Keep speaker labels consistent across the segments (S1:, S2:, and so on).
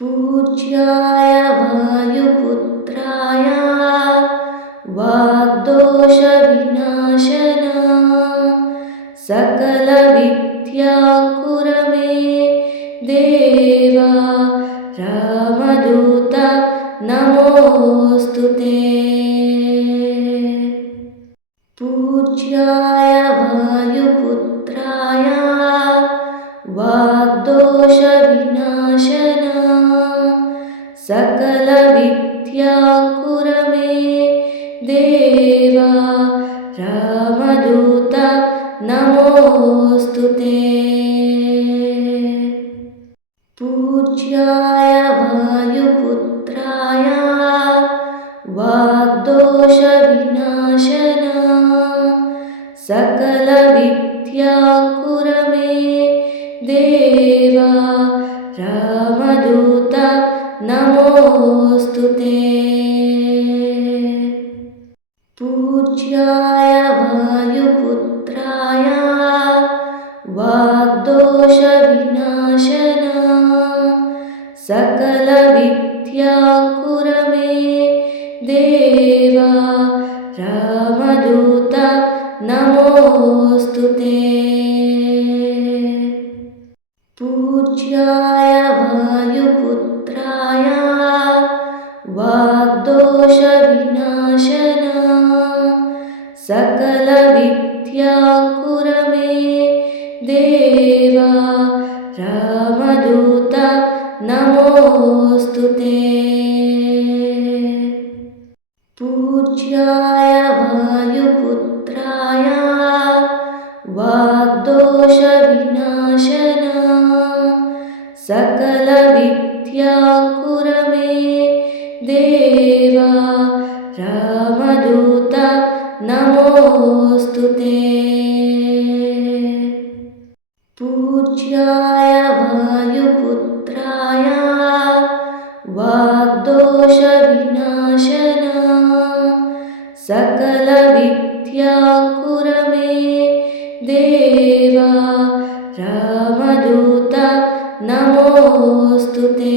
S1: पूज्याय वायुपुत्राय वाग्दोषविनाशन। सकलविद्याकुरमे देवा रामदूत नमोऽस्तु ते। पूज्याय वायुपुत्राय वाग्दोषविनाशन सकलविद्याकुरमे देवा रामदूत नमोऽस्तु ते। पूज्याय वायुपुत्राय वाग्दोषविनाशन सकलविद्याकुरमे देवा रामदूत नमोऽस्तु ते। पूज्याय वायुपुत्राय वाग्दोषविनाशन। सकलविद्याकुरमे देवा रामदूत नमोऽस्तु ते पूज्याय वायुपुत्राय वाग्दोषविनाशन सकलविद्याकुरमे देवा रामदूत नमोऽस्तु ते।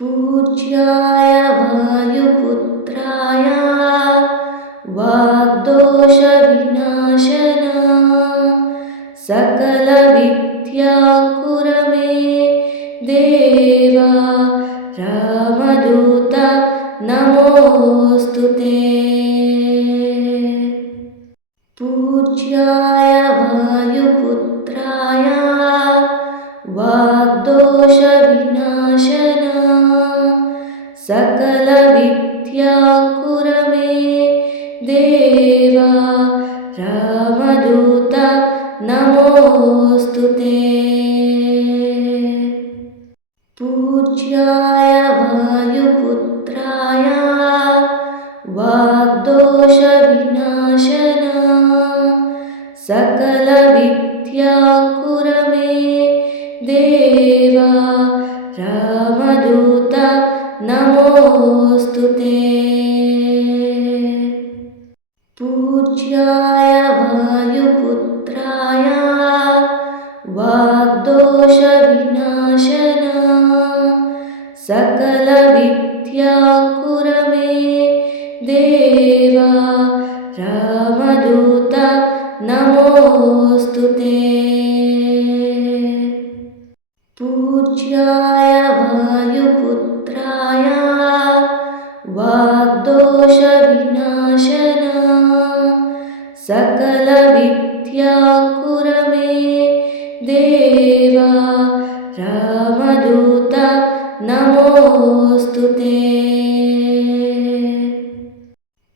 S1: पूज्याय वाग्दोषविनाशन सकलविद्याकुरमे देवा रामदूत नमोऽस्तु ते। पूज्याय वायुपुत्राय वाग्दोषविनाशन। सकलविद्याकुरमे देवा रामदूत नमोऽस्तु ते। पूज्याय वायुपुत्राय वाग्दोषविनाशन सकलविद्याकुरमे देवा रामदूत नमोऽस्तु ते पूज्याय वायुपुत्राय वाग्दोषविनाशन सकलविद्याकुरमे देवा रामदूत नमोऽस्तु ते।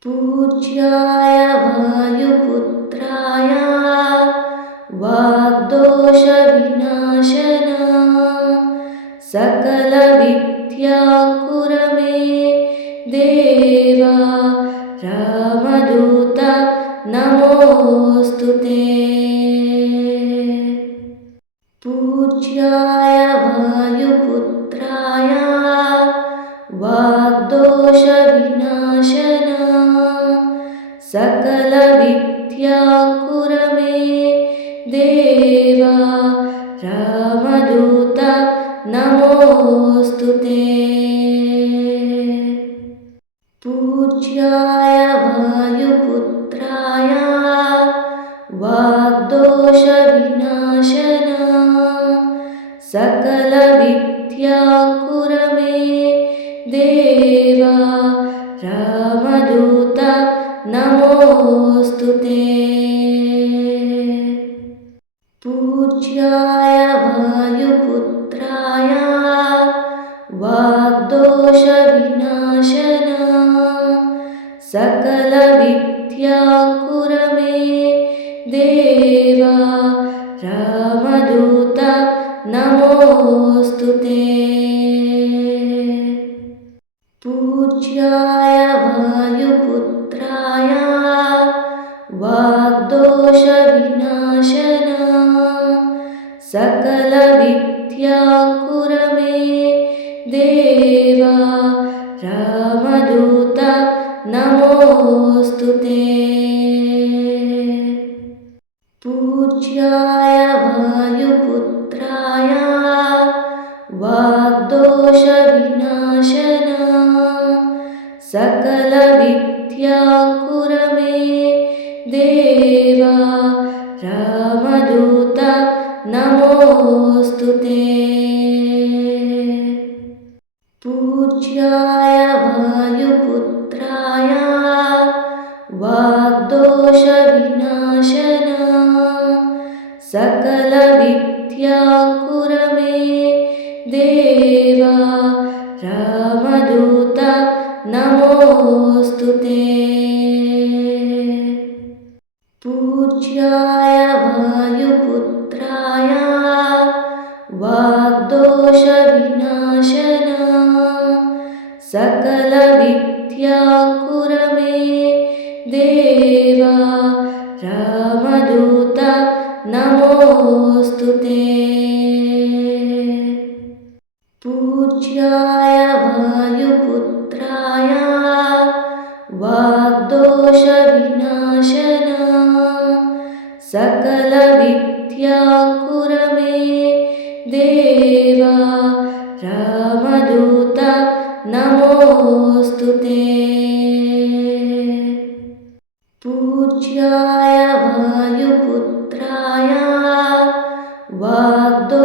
S1: पूज्याय पूज्याय वायुपुत्राय वाग्दोषविनाशन सकलविद्याकुरमे देवा रामदूत नमोऽस्तु ते। पूज्याय वायुपुत्राय वाग्दोषविनाशन पूज्याय वायुपुत्राय वाग्दोषविनाशन। सकलविद्याकुरमे देवा रामदूत नमोऽस्तु ते। पूज्याय वायुपुत्राय वाग्दोषविनाशन सकलविद्याकुरमे देवा रामदूत नमोऽस्तु ते नमोऽस्तु ते। पूज्याय वायुपुत्राय पूज्याय वायुपुत्राय वाग्दोषविनाशन सकलविद्याकुरमे देवा रामदूत नमोऽस्तु ते। पूज्याय वायुपुत्राय वाग्दोषविनाशन सकलविद्याकुरमे देवा रामदूत नमोऽस्तु ते। पूज्याय वायुपुत्राय वाग्दोषविनाशन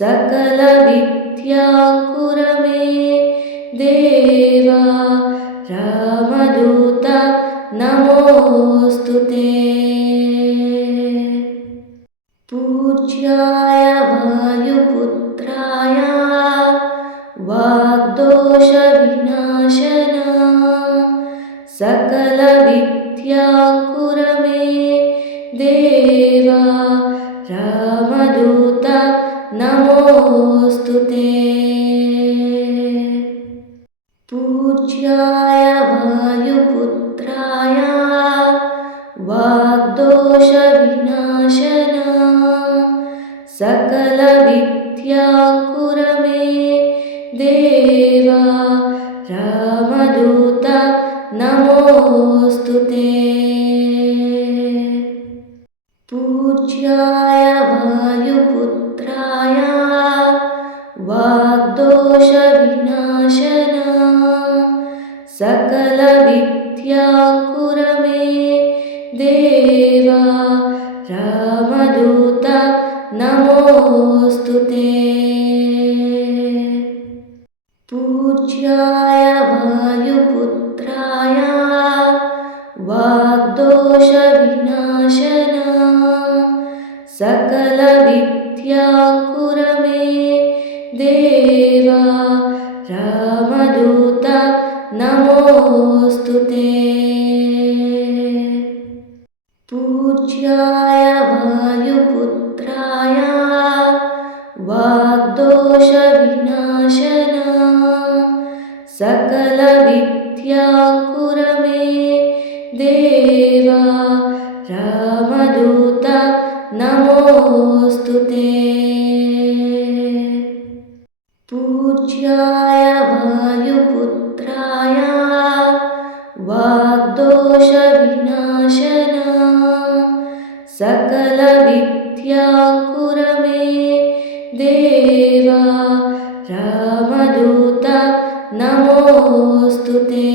S1: सकलविद्याकुरमे देवा रामदूत नमोऽस्तु ते। पूज्याय वायुपुत्राय वाग्दोषविनाशन। सकलविद्याकुरमे देवा रामदूत नमोऽस्तु ते। पूज्याय सकलविद्याकुरमे देवा रामदूत नमोऽस्तु ते। पूज्याय वायुपुत्राय वाग्दोषविनाशन सकलविद्याकुरमे पूज्याय वायुपुत्राय वाग्दोषविनाशन सकलविद्याकुरमे देवा रामदूत नमोऽस्तु ते वाग्दोषविनाशन सकलविद्याकुरमे सकलविद्याङ्कुरमे देवा रामदूत नमोऽस्तु ते।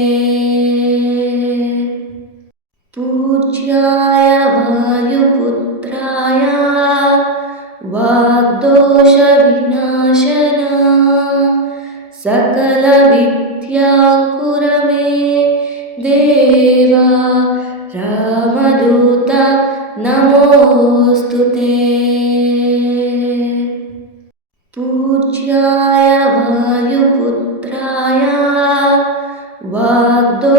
S1: पूज्याय वायुपुत्राय वाग्दोषविनाशना। सकलविद्याङ्कुरमे देवा रामदूत नमोऽस्तु ते। पूज्याय वायुपुत्राय वाग्दोषविनाशना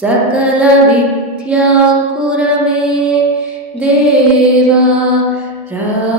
S1: सकलविद्याङ्कुरमे देवा रामदूत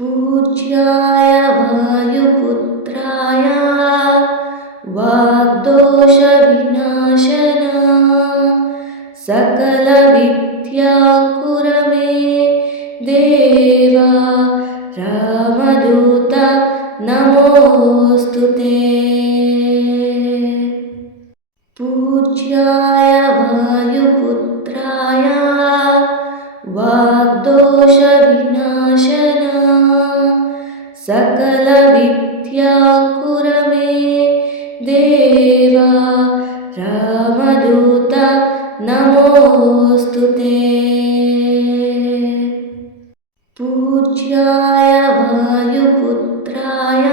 S1: पूज्याय वायुपुत्राय वाग्दोषविनाशना सकलविद्याङ्कुरमे देवा रामदूत नमोऽस्तु ते। पूज्याय वायुपुत्राय वाग्दोषविनाशना सकलविद्याङ्कुरमे देवा रामदूत नमोऽस्तु ते। पूज्याय वायुपुत्राय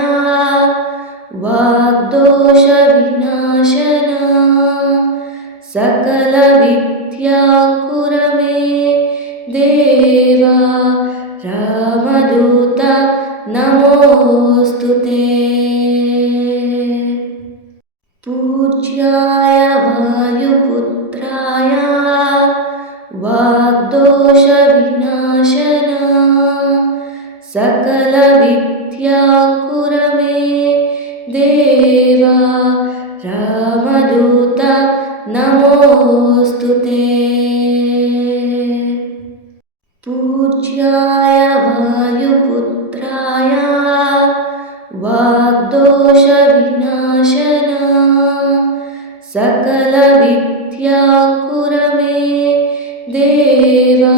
S1: वाग्दोषविनाशना सकलविद्याङ्कुरमे सकलविद्याङ्कुरमे देवा रामदूत नमोऽस्तु ते। पूज्याय वायुपुत्राय वाग्दोषविनाशना सकलविद्याङ्कुरमे देवा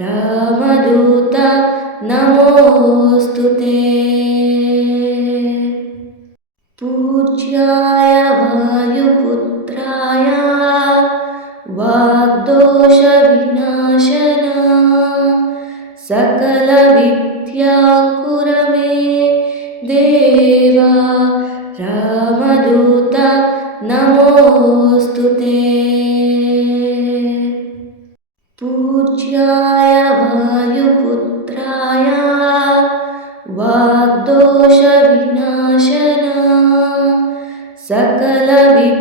S1: रामदूत नमोऽस्तु ते। पूज्याय वायुपुत्राय वाग्दोषविनाशना। सकलविद्याङ्कुरमे देवा रामदूत नमोऽस्तु ते। पूज्याय वायुपुत्राय वाग्दोषविनाशना सकलविद्याङ्कुरमे